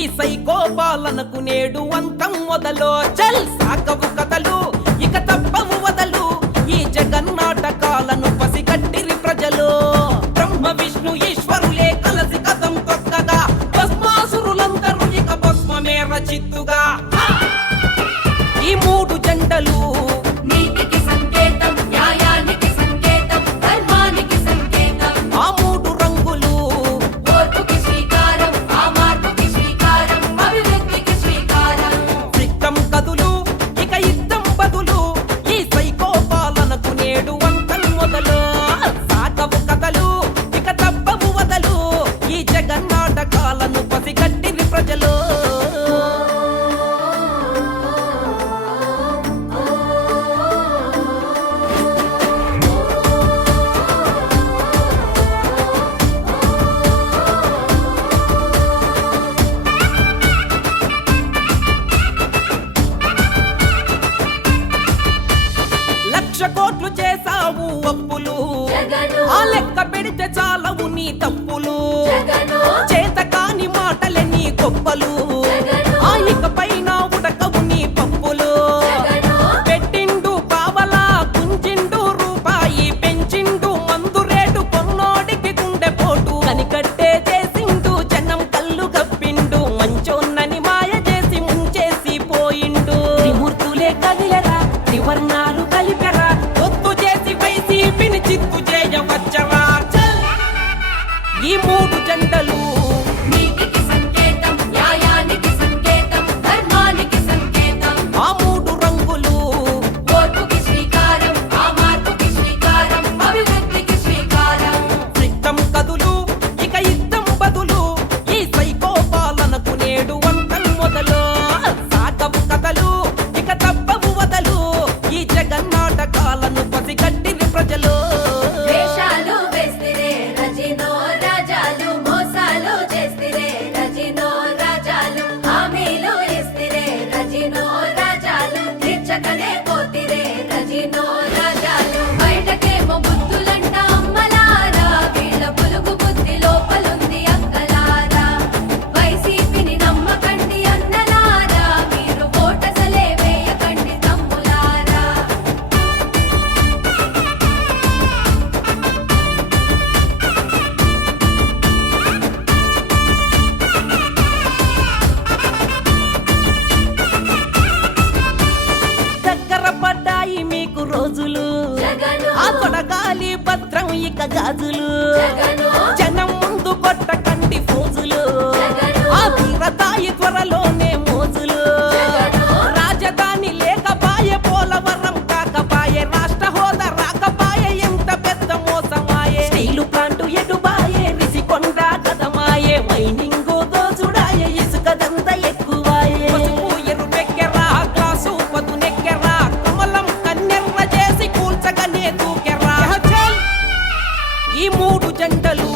ఈ సైకో పాలనకు నేడు అంతం మొదలు. చల్ సాగవు కథలు ఇక తప్పవు వదలు, ఈ జగన్నాటకాలను పసిగట్టిరి ప్రజలు. బ్రహ్మ విష్ణు ఈశ్వరులే కలసి కథం తొక్కగా, భస్మాసురులందరూ ఇక భస్మమే రచిత్తుగా. ఈ మూడు జెండలు నీతికి సంకేతం, న్యాయానికి సంకేతం, ధర్మానికి సంకేతం. ఆ మూడు రంగులు ఓర్పుకి శ్రీకారం, ఆ మార్పుకి శ్రీకారం, అభివృద్ధికి శ్రీకారం. సిద్ధం కదులు ఇక యుద్ధం బదులు, ఈ సైకో పాలనకు నేడు అంతం మొదలు. సాగవు కథలు ఇక తప్పవు వదలు, ఈ జగన్నాటకాలను పసిగట్టిరి ప్రజలు. లక్ష కోట్లు చేసావు అప్పులు, జగను, ఆ లెక్క పెడితే చాలవు నీ తప్పులు. జగను, చేతకాని మాటలే నీ గొప్పలు, జగను, ఆ ఇకపైన ఉడకవు నీ పప్పులు. జగను, పెట్టిండు పావలా కుంచిండు రూపాయి, పెంచిండు మందు రేటు కొన్నోడికి గుండె పోటు. కనికట్టే చేసిండు జనం కళ్ళు గప్పిండు, మంచోన్నని మాయ చేసి ముంచేసి పోయిండు. త్రిమూర్తులే కదిలరా త్రివర్ణాలు కలిపెరా, ఒత్తు చేసి వైసీపీని చిత్తు చేయవచ్చరా. ఈ మూడు జెండలు నీతికి సంకేతం, న్యాయానికి సంకేతం, ధర్మానికి సంకేతం. ఆ మూడు రంగులు ఓర్పుకి శ్రీకారం, ఆ మార్పుకి శ్రీకారం, అభివృద్ధికి శ్రీకారం. సిద్ధం కదులు ఇక యుద్ధం బదులు, ఈ సైకో పాలనకు నేడు అంతం మొదలు. సాగవు కథలు ఇక తప్పవు వదలు, ఈ జగన్నాటకాలను పసిగట్టిరి ప్రజలు. వేషాలు వేస్తిరే రజినో రాజాలు, మోసాలు చేస్తిరే రజినో రాజాలు, హామీలు ఇస్తిరే రజినో రాజాలు, తీర్చకనే పోతిరే రజినో రాజాలు. బయటకేమో బుద్ధులంట అమ్మలారా, వీళ్ళ పులుగు బుద్ధి లోపలుంది అక్కలారా. వైసీపీని నమ్మకండి అన్నలారా, మీరు ఓటసలే వేయకండి తమ్ములారా. దగ్గర పడ్డాయి మీకు రోజులు, జగను, ఆ కొడగాలి భద్రం ఇక గాజులు. జగను, జనం ముందు కొట్టకండి ఫోజులు, జగను, ఆ తీరతాయి త్వరలోనే మోజులు. జగను, రాజధాని లేకపాయే, పోలవరం కాకపాయే, రాష్ట్ర హోదా రాకపాయే, ఎంత పెద్ద మోసమాయే. స్టీలు ప్లాంటు ఎటుబాయే, రిసికొండ గదమాయే, మైనింగు దోచుడాయే, ఇసుకదంత ఎక్కువాయే. పసుపు ఎరుపెక్కెరా, గ్లాసు పదునెక్కెరా, కమలం కన్నెర్ర చేసి కూల్చగనే దూకెరా. ఈ మూడు జెండలు